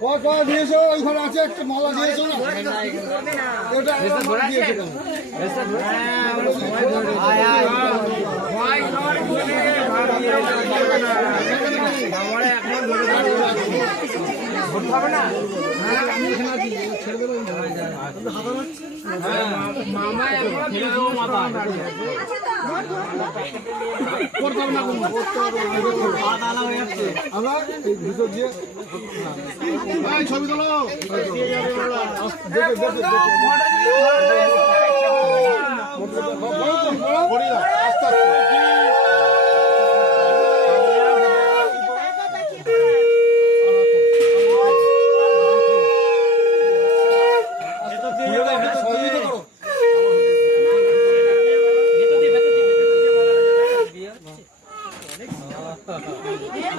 কটা দিয়েছ ওইখানে আছে একটা মালা দিয়েছ না ওটা কেন? আমরা এই ভিতর দিয়ে ছবি তোলো দেখে দেখে দেখে আস্তে আস্তে সহযোগিতা করো আবার বল কিছু নয়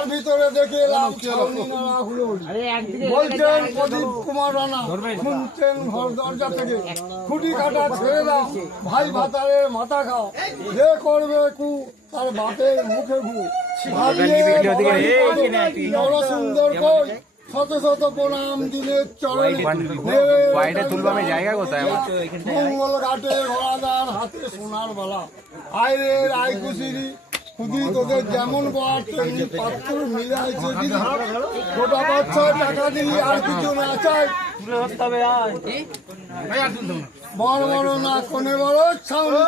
তার ভিতরে দেখে এলাম। বলছেন প্রদীপ কুমার রানা শুনছেন ঘর দরজা থেকে। খুঁটি কাটা ছেড়ে দাও ভাই ভাতারের মাথা খাও। যে করবে কু তার বাপের মুখে ঘু। বড় সুন্দর কই শত শত প্রণাম দিনের চরণে বাইরে জায়গা কোথায়? মঙ্গল ঘাটে ঘোড়াদার হাতে সোনার বালা। আইরে আই কুশিরি খুদি তোদের যেমন পাত্র মিলে আছে গোটা বাচ্চা টাকা দিলি, আর কিছু না চাই। বড় বড় না কোনে বড়, ছাউনি